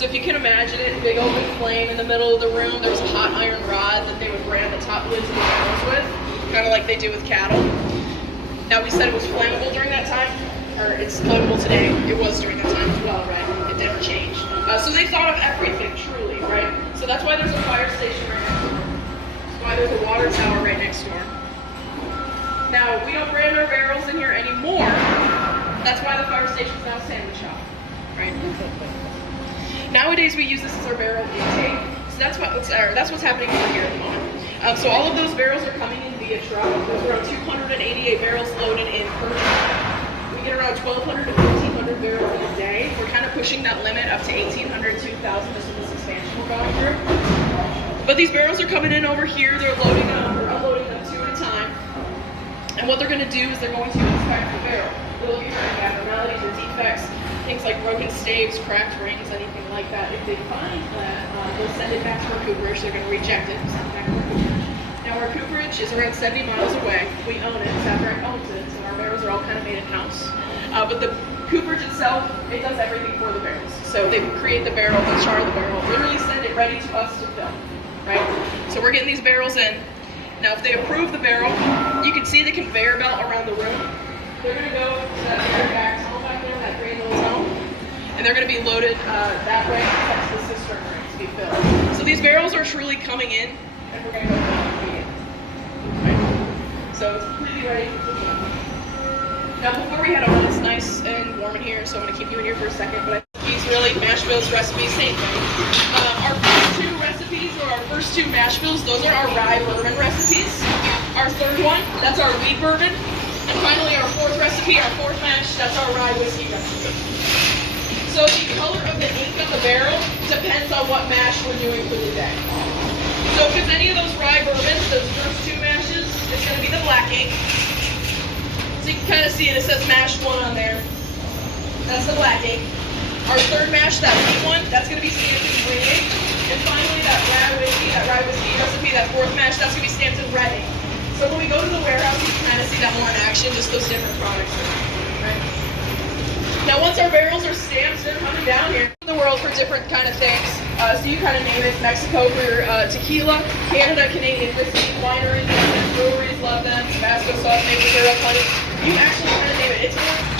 So if you can imagine it, big open flame in the middle of the room, there's a hot iron rod that they would brand the top lids of the barrels with, kind of like they do with cattle. Now we said it was flammable during that time, or it's flammable today. It was during that time as well, right? It never changed. So they thought of everything, truly, right? So that's why there's a fire station right next door. That's why there's a water tower right next door. Now, we don't brand our barrels in here anymore. That's why the fire station is now a sandwich shop, right? Nowadays, we use this as our barrel intake. So that's what's happening over here at the moment. So all of those barrels are coming in via truck. There's around 288 barrels loaded in per truck. We get around 1,200 to 1,500 barrels in a day. We're kind of pushing that limit up to 1,800, 2,000 just with this expansion we're going through. But these barrels are coming in over here. They're loading them, or unloading them 2 at a time. And what they're going to do is they're going to inspect the barrel. They'll look at any abnormalities or defects, things like broken staves, cracked rings, anything like that. If they find that, they'll send it back to our cooperage. They're going to reject it and send it back to our cooperage. Now our cooperage is around 70 miles away. We own it. Sabrac owns it, so our barrels are all kind of made in-house. But the cooperage itself, it does everything for the barrels. So they create the barrel, they char the barrel, literally send it ready to us to fill, right? So we're getting these barrels in. Now if they approve the barrel, you can see the conveyor belt around the room. They're going to go to that very back tunnel back there, that green little tunnel, and they're going to be loaded that way to the cistern to be filled. So these barrels are truly coming in, and we're going to go fill them immediately. Right? So it's completely ready for cooking. Now before we head on, it's nice and warm in here, so I'm going to keep you in here for a second, but these really mash bills recipes, same thing. Our first 2 recipes, or our first 2 mash bills, those are our rye bourbon recipes. Our third one, that's our wheat bourbon. And finally, our 4th recipe, our 4th mash, that's our rye whiskey recipe. So the color of the ink of the barrel depends on what mash we're doing for the day. So if it's any of those rye bourbons, those first 2 mashes, it's going to be the black ink. So you can kind of see it, it says mash 1 on there. That's the black ink. Our 3rd mash, that wheat one, that's going to be stamped in green ink. And finally, that rye whiskey recipe, that 4th mash, that's going to be stamped in red ink. So when we go to the warehouse, you can kind of see that more in action, just those different products. Right? Now once our barrels are stamped, they're coming down here in the world for different kind of things. So you kind of name it. Mexico for your tequila, Canada, Canadian whiskey, wineries, breweries love them, Tabasco sauce, maple syrup, honey. You actually kind of name it. It's more